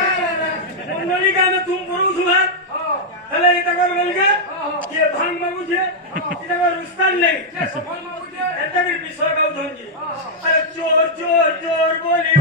मंडली का मैं तुम करू सुबह हेले इतना कर बोल के ये भांग मांगू छे इतना कर रुस्तान नहीं ये सफल मांगू छे इतना कर विश्व का उधन जी अरे चोर चोर चोर बोली